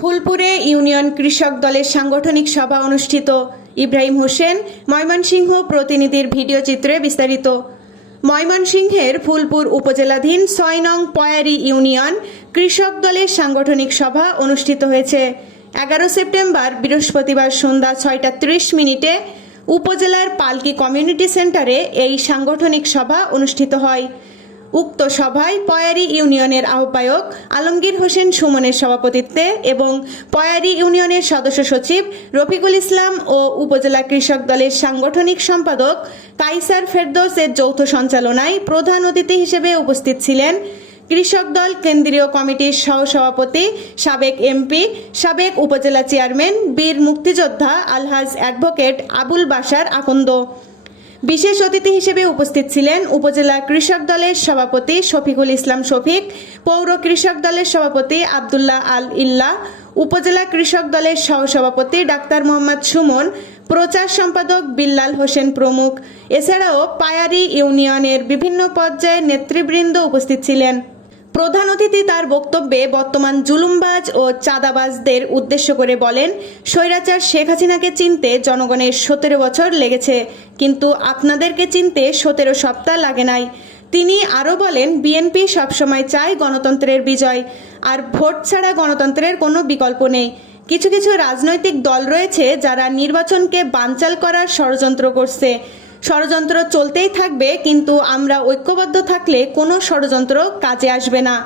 ফুলপুরে union কৃষক দলের সাংগঠনিক সভা অনুষ্ঠিত। ইব্রাহিম হোসেন, ময়মনসিংহ প্রতিনিধির ভিডিও চিত্রে বিস্তারিত। ময়মনসিংহের ফুলপুর উপজেলাধীন ছয় নং পয়ারি ইউনিয়ন কৃষক দলের সাংগঠনিক সভা অনুষ্ঠিত হয়েছে। এগারো সেপ্টেম্বর, বৃহস্পতিবার সন্ধ্যা ছয়টা ত্রিশ মিনিটে উপজেলার পালকি কমিউনিটি সেন্টারে এই সাংগঠনিক সভা অনুষ্ঠিত হয়। উক্ত সভায় পয়ারি ইউনিয়নের আহ্বায়ক আলমগীর হোসেন সুমনের সভাপতিত্বে এবং পয়ারি ইউনিয়নের সদস্য সচিব রফিকুল ইসলাম ও উপজেলা কৃষক দলের সাংগঠনিক সম্পাদক কাইসার ফেরদৌসের যৌথ সঞ্চালনায় প্রধান অতিথি হিসেবে উপস্থিত ছিলেন কৃষক দল কেন্দ্রীয় কমিটির সহসভাপতি সাবেক এমপি, সাবেক উপজেলা চেয়ারম্যান, বীর মুক্তিযোদ্ধা আলহাজ অ্যাডভোকেট আবুল বাসার আকন্দ। বিশেষ অতিথি হিসেবে উপস্থিত ছিলেন উপজেলা কৃষক দলের সভাপতি শফিকুল ইসলাম শফিক, পৌর কৃষক দলের সভাপতি আবদুল্লাহ আল ইল্লা, উপজেলা কৃষক দলের সহসভাপতি ডাক্তার মোহাম্মদ সুমন, প্রচার সম্পাদক বিল্লাল হোসেন প্রমুখ। এছাড়াও পায়ারি ইউনিয়নের বিভিন্ন পর্যায়ে নেতৃবৃন্দ উপস্থিত ছিলেন। প্রধান অতিথি তার বক্তব্যে বর্তমান জুলুমবাজ ও চাঁদাবাজদের উদ্দেশ্য করে বলেন, স্বৈরাচার শেখ হাসিনাকে চিনতে জনগণের সতেরো বছর লেগেছে, কিন্তু আপনাদেরকে চিনতে সতেরো সপ্তাহ লাগে নাই। তিনি আরও বলেন, বিএনপি সবসময় চায় গণতন্ত্রের বিজয়, আর ভোট ছাড়া গণতন্ত্রের কোনো বিকল্প নেই। কিছু কিছু রাজনৈতিক দল রয়েছে যারা নির্বাচনকে বানচাল করার ষড়যন্ত্র করছে। ষড়যন্ত্র চলতেই থাকবে, কিন্তু আমরা ঐক্যবদ্ধ থাকলে কোনো ষড়যন্ত্র কাজে আসবে না।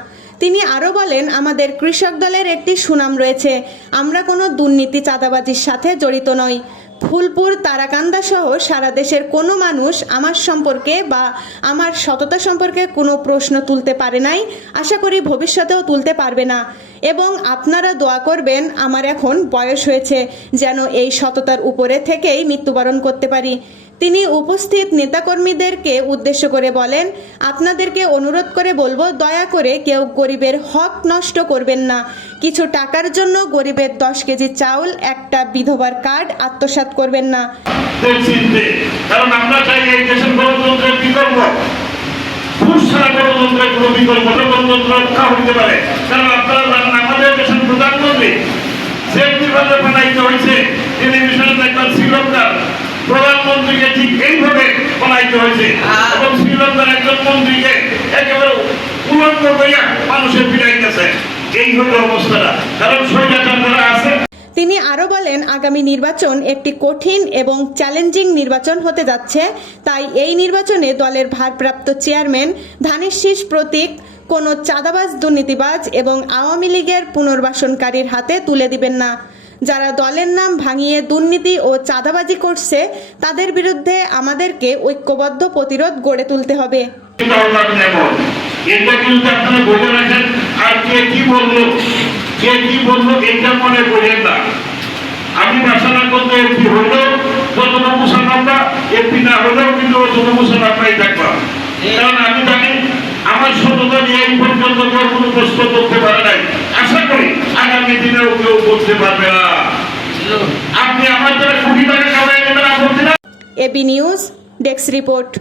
তিনি আরও বলেন, আমাদের কৃষক দলের একটি সুনাম রয়েছে। আমরা কোনো দুর্নীতি চাঁদাবাজির সাথে জড়িত নই। ফুলপুর, তারাকান্দা সহ সারা দেশের কোনো মানুষ আমার সম্পর্কে বা আমার সততা সম্পর্কে কোনো প্রশ্ন তুলতে পারে নাই। আশা করি ভবিষ্যতেও তুলতে পারবে না। এবং আপনারা দোয়া করবেন, আমার এখন বয়স হয়েছে, যেন এই সততার উপরে থেকেই মৃত্যুবরণ করতে পারি। তিনি উপস্থিত নেতাকর্মীদেরকে উদ্দেশ্য করে বলেন, আপনাদেরকে অনুরোধ করে বলব, দয়া করে কেউ গরিবের হক নষ্ট করবেন না। কিছু টাকার জন্য গরিবের দশ কেজি চাউল, একটা বিধবার কার্ড আত্মসাৎ করবেন না। বানাইতে হয়েছে শ্রীলঙ্কার। প্রধানমন্ত্রীকে ঠিক এইভাবে বানাইতে হয়েছে এবং শ্রীলঙ্কার একজন মন্ত্রীকে একেবারে উলঙ্গ হইয়া মানুষের পিড়াইতেছে এই হলো অবস্থাটা। কারণ স্বৈরাচার আছে, তিনি আরও বলেন, আগামী নির্বাচন একটি কঠিন এবং চ্যালেঞ্জিং নির্বাচন হতে যাচ্ছে। তাই এই নির্বাচনে দলের ভারপ্রাপ্ত চেয়ারম্যান, ধানের শীষ প্রতীক, কোনো চাঁদাবাজ, দুর্নীতিবাজ এবং আওয়ামী লীগের পুনর্বাসনকারীর হাতে তুলে দিবেন না। যারা দলের নাম ভাঙিয়ে দুর্নীতি ও চাঁদাবাজি করছে, তাদের বিরুদ্ধে আমাদেরকে ঐক্যবদ্ধ প্রতিরোধ গড়ে তুলতে হবে। কে কি আমি বাসনা করতে না হলেও কিন্তু যত কারণ আমি জানি, আমার সততা নিয়ে এই পর্যন্ত কোনো প্রশ্ন দিনেও কেউ বলতে পারবে না আপনি আমার যারা কোটি টাকা কামাই নেবেন আপত্তি না এবি নিউজ ডেস্ক রিপোর্ট